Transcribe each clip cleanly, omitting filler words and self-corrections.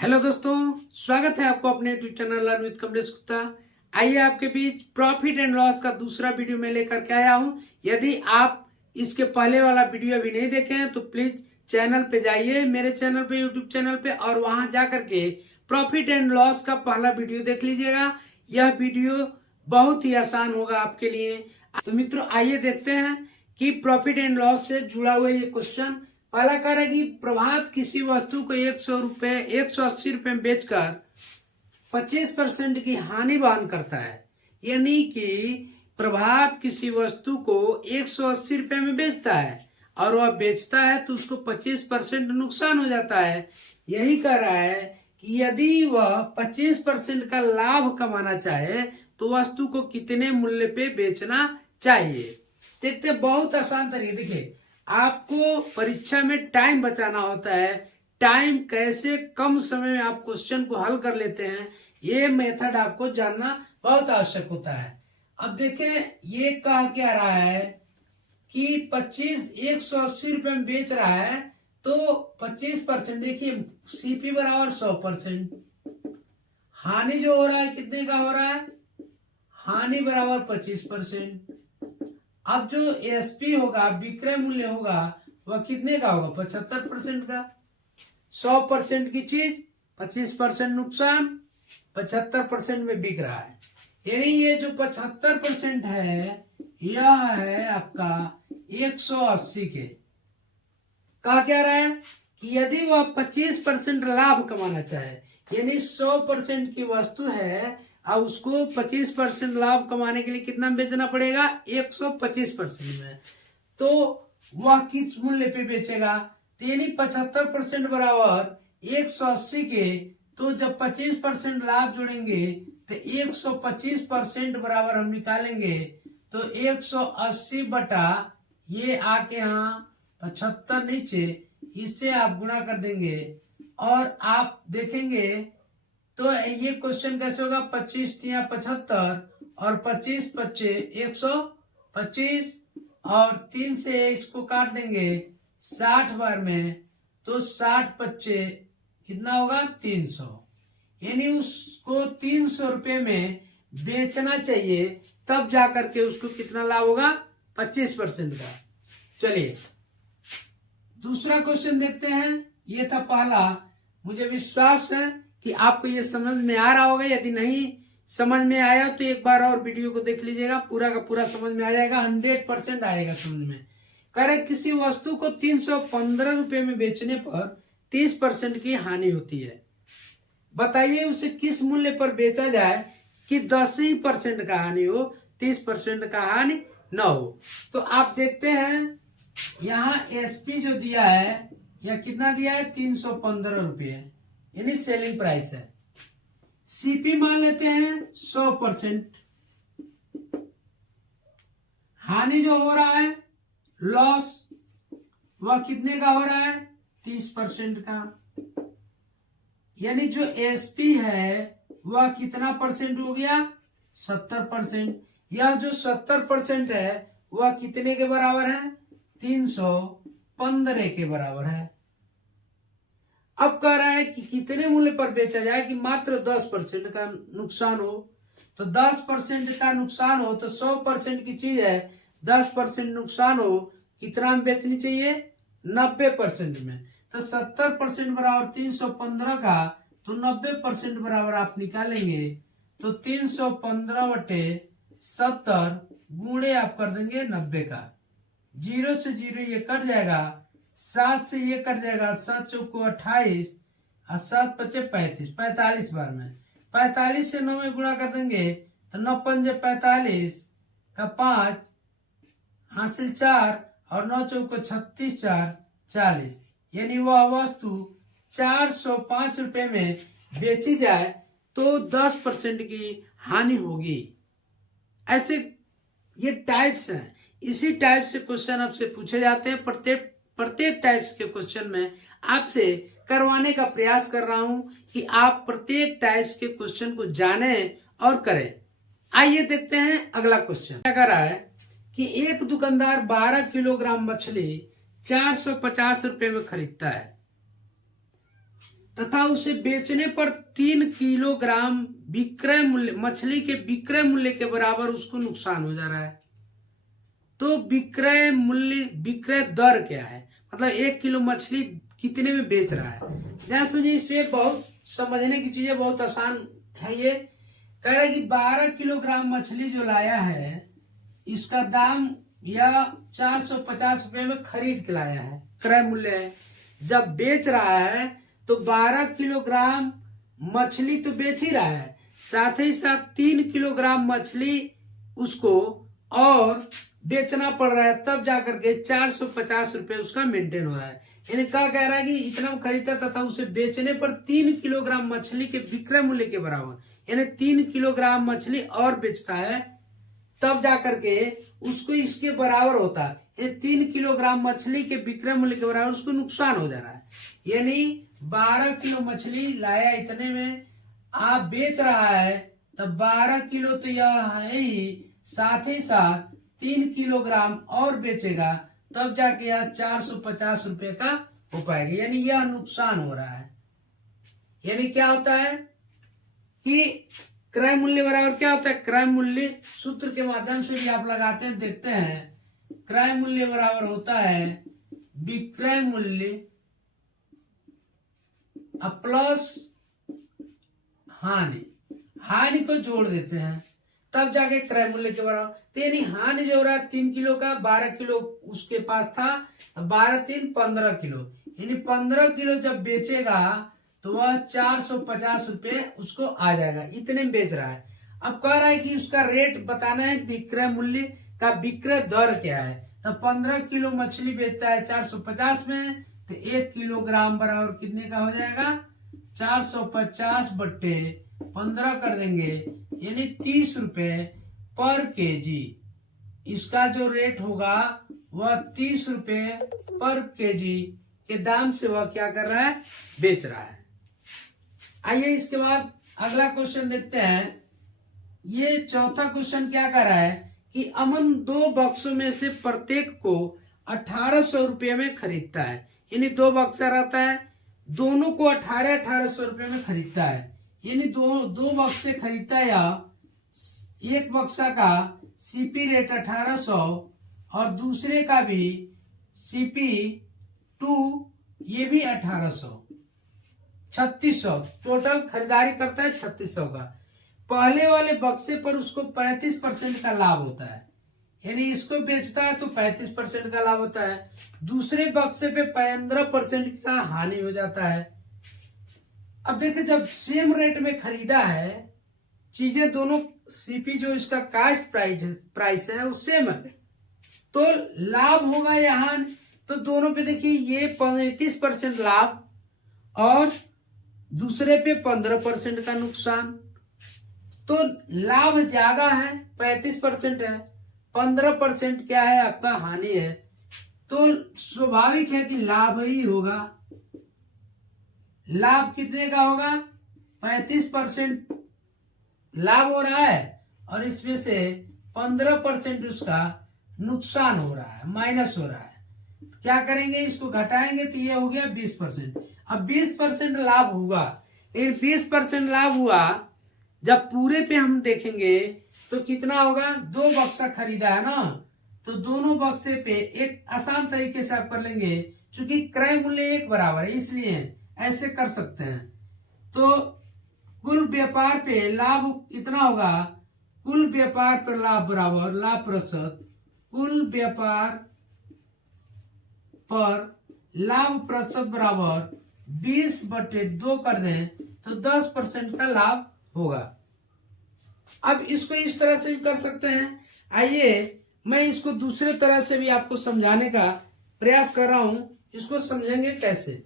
Hello दोस्तों, स्वागत है आपको अपने YouTube channel learn with Kamlesh Gupta. आइए आपके बीच प्रॉफिट एंड लॉस का दूसरा वीडियो में लेकर के आया हूं। यदि आप इसके पहले वाला वीडियो अभी नहीं देखे हैं तो प्लीज चैनल पे जाइए, मेरे चैनल पे, यूट्यूब चैनल पे, और वहां जाकर के प्रॉफिट एंड लॉस का पहला वीडियो देख लीजिएगा। यह वीडियो बहुत ही आसान होगा आपके लिए। तो मित्रों, आइए देखते हैं कि प्रॉफिट एंड लॉस से जुड़ा हुआ ये क्वेश्चन। पहला कह रहा है कि प्रभात किसी वस्तु को 180 रुपए में बेचकर 25% की हानि वहन करता है। यानी कि प्रभात किसी वस्तु को 180 रुपए में बेचता है और वह बेचता है तो उसको 25% नुकसान हो जाता है। यही कह रहा है कि यदि वह 25% का लाभ कमाना चाहे तो वस्तु को कितने मूल्य पे बेचना चाहिए। देखते, बहुत आसान तरीके। देखिए, आपको परीक्षा में टाइम बचाना होता है। टाइम कैसे कम समय में आप क्वेश्चन को हल कर लेते हैं, ये मेथड आपको जानना बहुत आवश्यक होता है। अब देखें, ये कहा क्या रहा है कि 180 रुपए में बेच रहा है तो 25%, देखिए सीपी बराबर 100%। हानि जो हो रहा है कितने का हो रहा है? हानि बराबर 25%। अब जो एसपी होगा, विक्रय मूल्य होगा, वह कितने का होगा? 75% का। 100% की चीज 25% नुकसान, 75% में बिक रहा है। यानी ये जो 75% है, यह है आपका 180 के। कहा क्या रहा है कि यदि वह 25% लाभ कमाना चाहे, यानी 100% की वस्तु है और उसको 25% लाभ कमाने के लिए कितना बेचना पड़ेगा? 125% में। तो वह किस मूल्य पे बेचेगा? तो यानी 75% बराबर 180 के, तो जब 25% लाभ जोड़ेंगे तो 125% बराबर हम निकालेंगे तो 180 बटा ये आके यहाँ 75 नीचे, इससे आप गुणा कर देंगे और आप देखेंगे तो ये क्वेश्चन कैसे होगा? 25 या 75 और 25 25 125 और 3 से इसको काट देंगे 60 बार में, तो 60 25 कितना होगा? 300। यानी उसको 300 रुपए में बेचना चाहिए, तब जाकर के उसको कितना लाभ होगा? 25% का। चलिए दूसरा क्वेश्चन देखते हैं। ये था पहला। मुझे विश्वास है कि आपको ये समझ में आ रहा होगा। यदि नहीं समझ में आया तो एक बार और वीडियो को देख लीजिएगा, पूरा का पूरा समझ में आ जाएगा। 100% आएगा समझ में। कह रहे किसी वस्तु को 315 रुपए में बेचने पर 30% की हानि होती है। बताइए उसे किस मूल्य पर बेचा जाए कि 10% का हानि हो, 30% का हानि न हो। तो आप देखते हैं, यहाँ एसपी जो दिया है, या कितना दिया है? 315 रुपये, यानी सेलिंग प्राइस है। सीपी मान लेते हैं 100%। हानि जो हो रहा है, लॉस, वह कितने का हो रहा है? 30% का। यानी जो एसपी है वह कितना परसेंट हो गया? 70%। यह जो 70% है वह कितने के बराबर है? 315 के बराबर है। अब कह रहा है कि कितने मूल्य पर बेचा जाए कि मात्र 10% का नुकसान हो। तो 10% का नुकसान हो तो 100% की चीज है, 10% नुकसान हो, कितना में बेचनी चाहिए? 90% में। तो 70% बराबर 315 का, तो 90% बराबर आप निकालेंगे तो 315 बटे 70 गुणे आप कर देंगे 90 का। 0 से 0 ये कट जाएगा, 7 से ये कट जाएगा, 7 चौको 28 और 7 पचे 35, 45 बार में। 45 से 9 में गुणा कर देंगे तो 9 पंजे 45 का 5 हासिल 4 और 9 चौको 36 4 40। यानी वह वस्तु 405 रुपए में बेची जाए तो 10% की हानि होगी। ऐसे ये टाइप्स हैं। इसी टाइप से क्वेश्चन आपसे पूछे जाते हैं। प्रत्येक टाइप्स के क्वेश्चन में आपसे करवाने का प्रयास कर रहा हूं कि आप प्रत्येक टाइप्स के क्वेश्चन को जानें और करें। आइए देखते हैं अगला क्वेश्चन। क्या कर रहा है कि एक दुकानदार 12 किलोग्राम मछली 450 रुपए में खरीदता है तथा उसे बेचने पर 3 किलोग्राम विक्रय मूल्य, मछली के विक्रय मूल्य के बराबर उसको नुकसान हो जा रहा है। तो विक्रय मूल्य, विक्रय दर क्या है, मतलब 1 किलो मछली कितने में बेच रहा है। ध्यान समझिए, इसमें बहुत समझने की चीजें बहुत आसान है। ये कह रहा है कि 12 किलोग्राम मछली जो लाया है, इसका दाम या 450 रुपए में खरीद के लाया है, क्रय मूल्य है। जब बेच रहा है तो 12 किलोग्राम मछली तो बेच ही रहा है, साथ ही साथ 3 किलोग्राम मछली उसको और बेचना पड़ रहा है, तब जाकर के 450 रुपए उसका मेंटेन हो रहा है। यानी क्या कह रहा है कि इतना खरीदता तथा उसे बेचने पर 3 किलोग्राम मछली के विक्रय मूल्य के बराबर, यानी 3 किलोग्राम मछली और बेचता है, तब जाकर के उसको इसके बराबर होता है। ये 3 किलोग्राम मछली के विक्रय मूल्य के बराबर उसको नुकसान हो जा रहा है। यानी 12 किलो मछली लाया, इतने में आप बेच रहा है, तब 12 किलो तो यह है ही, साथ ही साथ 3 किलोग्राम और बेचेगा, तब जाके यह 450 रुपए का हो पाएगा। यानी यह नुकसान हो रहा है। यानी क्या होता है कि क्रय मूल्य बराबर क्या होता है, क्रय मूल्य सूत्र के माध्यम से भी आप लगाते हैं, देखते हैं। क्रय मूल्य बराबर होता है विक्रय मूल्य प्लस हानि, हानि को जोड़ देते हैं, तब जाके क्रय मूल्य के बराबर। तो यानी हानि जो हो रहा है 3 किलो का, 12 किलो उसके पास था, 12 3 15 किलो, यानी 15 किलो जब बेचेगा तो वह 450 रुपए उसको आ जाएगा, इतने में बेच रहा है। अब कह रहा है कि उसका रेट बताना है, विक्रय मूल्य का विक्रय दर क्या है। तो 15 किलो मछली बेचता है 450 में, तो 1 किलोग्राम बराबर कितने का हो जाएगा, 450 बट्टे 15 कर देंगे, यानी 30 रुपए पर केजी। इसका जो रेट होगा वह 30 रुपए पर केजी के दाम से वह क्या कर रहा है, बेच रहा है। आइए इसके बाद अगला क्वेश्चन देखते हैं। ये चौथा क्वेश्चन क्या कर रहा है कि अमन 2 बक्सों में से प्रत्येक को 1800 रुपये में खरीदता है। यानी 2 बक्सा रहता है, दोनों को 1800 रुपये में खरीदता है। यानी दो बक्से खरीदता है, या एक बक्सा का सीपी रेट 1800 और दूसरे का भी सीपी 2 ये भी 1800, 3600 टोटल खरीदारी करता है 3600 का। पहले वाले बक्से पर उसको 35% का लाभ होता है, यानी इसको बेचता है तो 35% का लाभ होता है, दूसरे बक्से पे 15% का हानि हो जाता है। अब देखिए, जब सेम रेट में खरीदा है, चीजें दोनों सीपी जो इसका कास्ट प्राइस है वो सेम है, तो लाभ होगा यहाँ। तो दोनों पे देखिए, ये 35% लाभ और दूसरे पे 15% का नुकसान, तो लाभ ज्यादा है, 35% है, 15% क्या है आपका हानि है, तो स्वाभाविक है कि लाभ ही होगा। लाभ कितने का होगा, 35% लाभ हो रहा है और इसमें से 15% उसका नुकसान हो रहा है, माइनस हो रहा है। क्या करेंगे, इसको घटाएंगे तो ये हो गया 20%। अब 20% लाभ हुआ, लेकिन 20% लाभ हुआ जब पूरे पे हम देखेंगे तो कितना होगा, 2 बक्सा खरीदा है ना, तो दोनों बक्से पे एक आसान तरीके से आप कर लेंगे, क्योंकि क्रय मूल्य एक बराबर है इसलिए ऐसे कर सकते हैं। तो कुल व्यापार पे लाभ कितना होगा, कुल व्यापार पर लाभ बराबर लाभ प्रतिशत, कुल व्यापार पर लाभ प्रतिशत बराबर 20/2 कर दें तो 10% का लाभ होगा। अब इसको इस तरह से भी कर सकते हैं। आइए मैं इसको दूसरे तरह से भी आपको समझाने का प्रयास कर रहा हूं, इसको समझेंगे कैसे।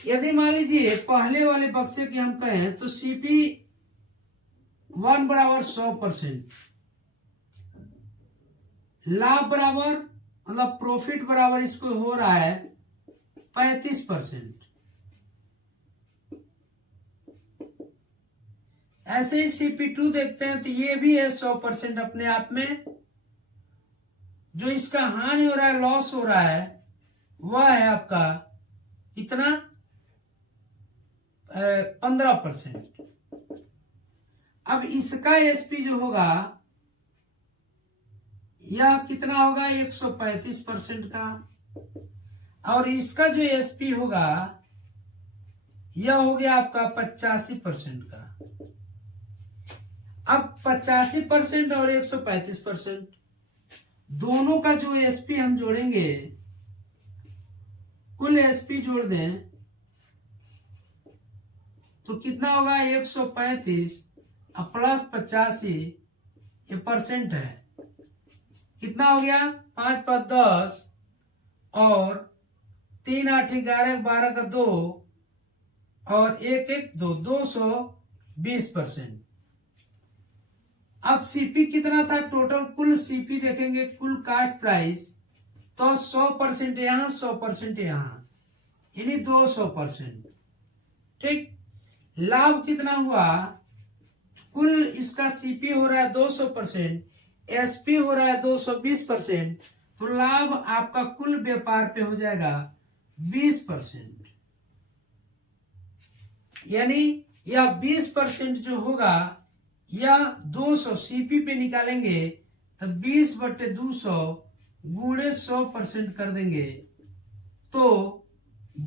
यदि मान लीजिए पहले वाले बक्से की हम कहें तो सीपी 1 बराबर 100%, लाभ बराबर मतलब प्रॉफिट बराबर इसको हो रहा है 35%। ऐसे ही CP2 देखते हैं तो ये भी है 100% अपने आप में। जो इसका हानि हो रहा है, लॉस हो रहा है, वह है आपका कितना 15%। अब इसका एसपी जो होगा यह कितना होगा 135% का, और इसका जो एसपी होगा यह हो गया आपका 85% का। अब 85% और 135% दोनों का जो एसपी हम जोड़ेंगे, कुल एसपी जोड़ दें तो कितना होगा 135 प्लस 85, ये परसेंट है, कितना हो गया 5 5 10 और 3 8 11 12 का 2 और 1 1 2 220%। अब सीपी कितना था टोटल, कुल सीपी देखेंगे कुल कास्ट प्राइस तो 100% यहां 100% यहां, यानी 200%। ठीक, लाभ कितना हुआ, कुल इसका सीपी हो रहा है 200%, एसपी हो रहा है 220%, तो लाभ आपका कुल व्यापार पे हो जाएगा 20%। यानी यह 20% जो होगा यह 200 सीपी पे निकालेंगे तो 20/200 गुणे 100% कर देंगे तो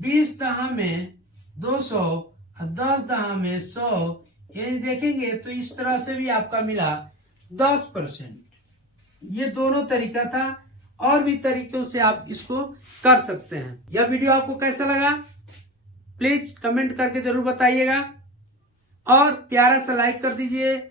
20 दहा में 200 और 10 दहा में 100, यानी देखेंगे तो इस तरह से भी आपका मिला 10%। ये दोनों तरीका था, और भी तरीकों से आप इसको कर सकते हैं। यह वीडियो आपको कैसा लगा प्लीज कमेंट करके जरूर बताइएगा, और प्यारा सा लाइक कर दीजिए,